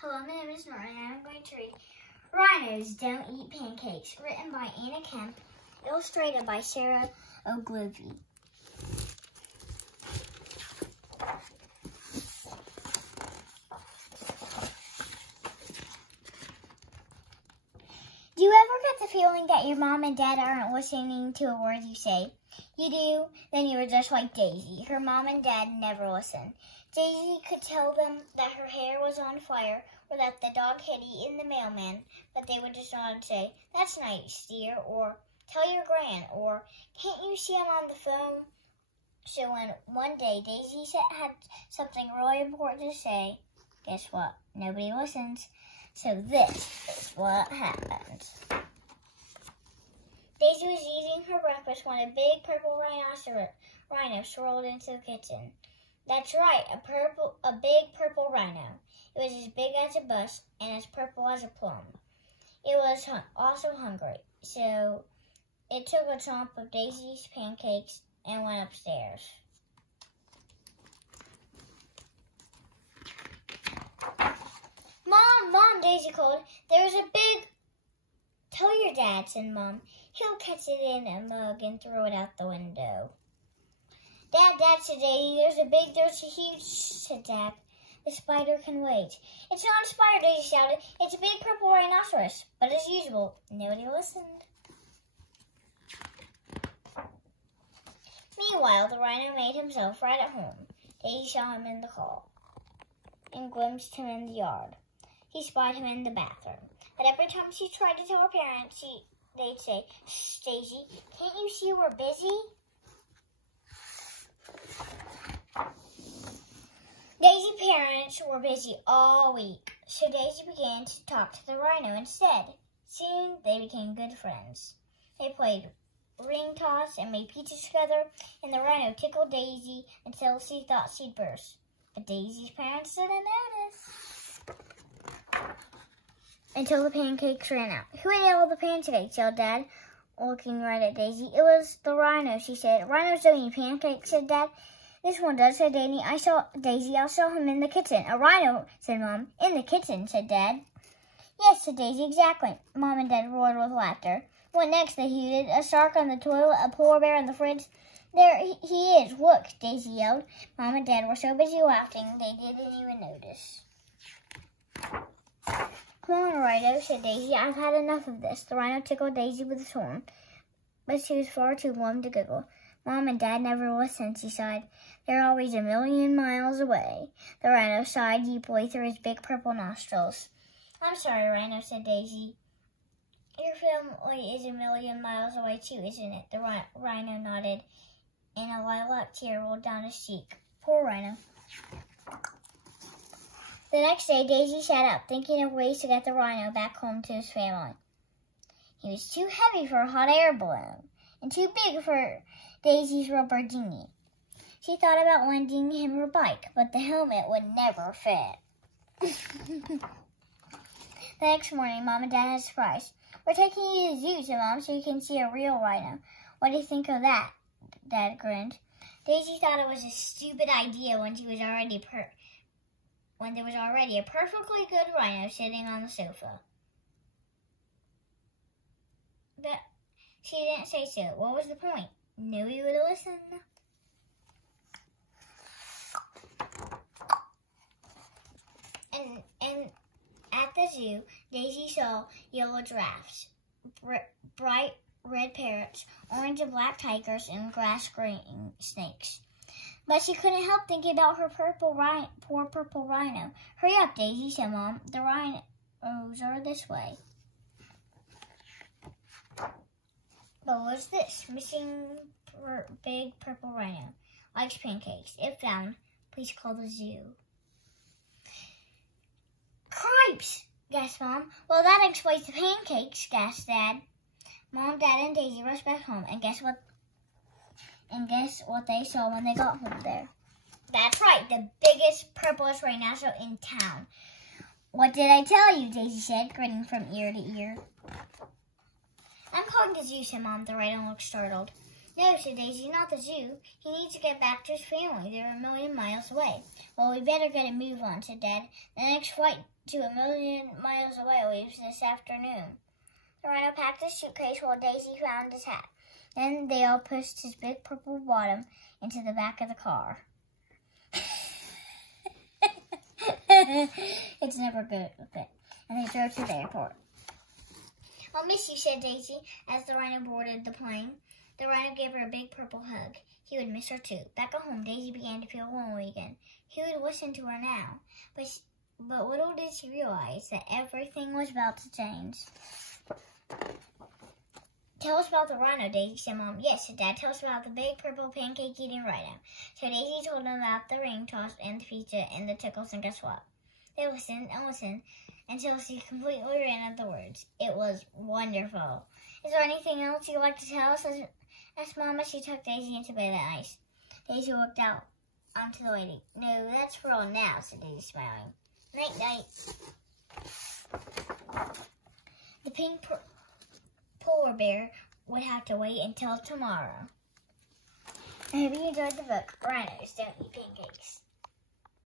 Hello, my name is Norah, and I'm going to read Rhinos Don't Eat Pancakes, written by Kemp, illustrated by Sara Ogilvie. Do you ever get the feeling that your mom and dad aren't listening to a word you say? You do? Then you are just like Daisy. Her mom and dad never listen. Daisy could tell them that her hair was on fire or that the dog had eaten the mailman, but they would just nod and say, "That's nice, dear," or "Tell your gran," or "Can't you see I'm on the phone?" So when one day Daisy had something really important to say, guess what? Nobody listens. So this is what happened. Daisy was eating her breakfast when a big purple rhino strolled into the kitchen. That's right, a big purple rhino. It was as big as a bus and as purple as a plum. It was also hungry, so it took a chomp of Daisy's pancakes and went upstairs. Mom, Daisy called. "There's a big..." "Tell your dad," said Mom. "He'll catch it in a mug and throw it out the window." Dad, said Daisy. "There's a huge," said Dad. "The spider can wait." "It's not a spider," Daisy shouted. "It's a big purple rhinoceros." But as usual, nobody listened. Meanwhile, the rhino made himself right at home. Daisy saw him in the hall and glimpsed him in the yard. He spied him in the bathroom. But every time she tried to tell her parents, they'd say, "Shh, Daisy, can't you see we're busy?" Daisy's parents were busy all week, so Daisy began to talk to the rhino instead. Soon, they became good friends. They played ring toss and made pizzas together, and the rhino tickled Daisy until she thought she'd burst. But Daisy's parents didn't notice. Until the pancakes ran out. "Who ate all the pancakes?" yelled Dad, looking right at Daisy. "It was the rhino," she said. "Rhinos don't eat pancakes," said Dad. "This one does," said Daisy. I saw him in the kitchen." "A rhino," said Mom. "In the kitchen," said Dad. "Yes," said Daisy, "exactly." Mom and Dad roared with laughter. "What next?" they hooted. "A shark on the toilet, a polar bear in the fridge." "There he is, look," Daisy yelled. Mom and Dad were so busy laughing, they didn't even notice. "Come on, Rhino," said Daisy. "I've had enough of this." The rhino tickled Daisy with his horn, but she was far too glum to giggle. "Mom and Dad never listened," she sighed. "They're always a million miles away." The rhino sighed deeply through his big purple nostrils. "I'm sorry, Rhino," said Daisy. "Your family is a million miles away too, isn't it?" The rhino nodded, and a lilac tear rolled down his cheek. Poor Rhino. The next day, Daisy sat up, thinking of ways to get the rhino back home to his family. He was too heavy for a hot air balloon, and too big for Daisy's rubber dinghy. She thought about lending him her bike, but the helmet would never fit. The next morning, Mom and Dad had a surprise. "We're taking you to the zoo," said Mom, "so you can see a real rhino." "What do you think of that?" Dad grinned. Daisy thought it was a stupid idea when there was already a perfectly good rhino sitting on the sofa. But she didn't say so. What was the point? Nobody would listen. And at the zoo, Daisy saw yellow giraffes, bright red parrots, orange and black tigers, and grass-green snakes. But she couldn't help thinking about her poor purple rhino. "Hurry up, Daisy," said Mom. "The rhinos are this way." But what's this? Missing big purple rhino. Likes pancakes. If found, please call the zoo. "Cripes!" gasped Mom. "Well, that explains the pancakes," gasped Dad. Mom, Dad, and Daisy rushed back home, and guess what they saw when they got home there? That's right, the biggest, purplest rhinoceros in town. "What did I tell you?" Daisy said, grinning from ear to ear. "I'm calling the zoo," said Mom. The rhino looked startled. No, said Daisy, not the zoo. He needs to get back to his family. They're 1,000,000 miles away. Well, we better get a move on, said Dad. The next flight to 1,000,000 miles away leaves this afternoon. The Rhino packed his suitcase while Daisy found his hat. Then they all pushed his big purple bottom into the back of the car. It's never good with it. And they drove to the airport. I'll miss you, said Daisy, as the Rhino boarded the plane. The Rhino gave her a big purple hug. He would miss her too. Back at home, Daisy began to feel lonely again. He would listen to her now. But little did she realize that everything was about to change. Tell us about the Rhino, Daisy, said Mom. Yes, said Dad. Tell us about the big purple pancake-eating Rhino. So Daisy told them about the ring toss and the pizza and the tickles, and guess what? They listened and listened until she completely ran out of the words. It was wonderful. Is there anything else you'd like to tell us? Asked Mom as she took Daisy into bed that night. Daisy looked out onto the lady. No, that's for all now, said Daisy, smiling. Night-night. The pink polar bear would have to wait until tomorrow. I hope you enjoyed the book. Rhinos don't eat pancakes.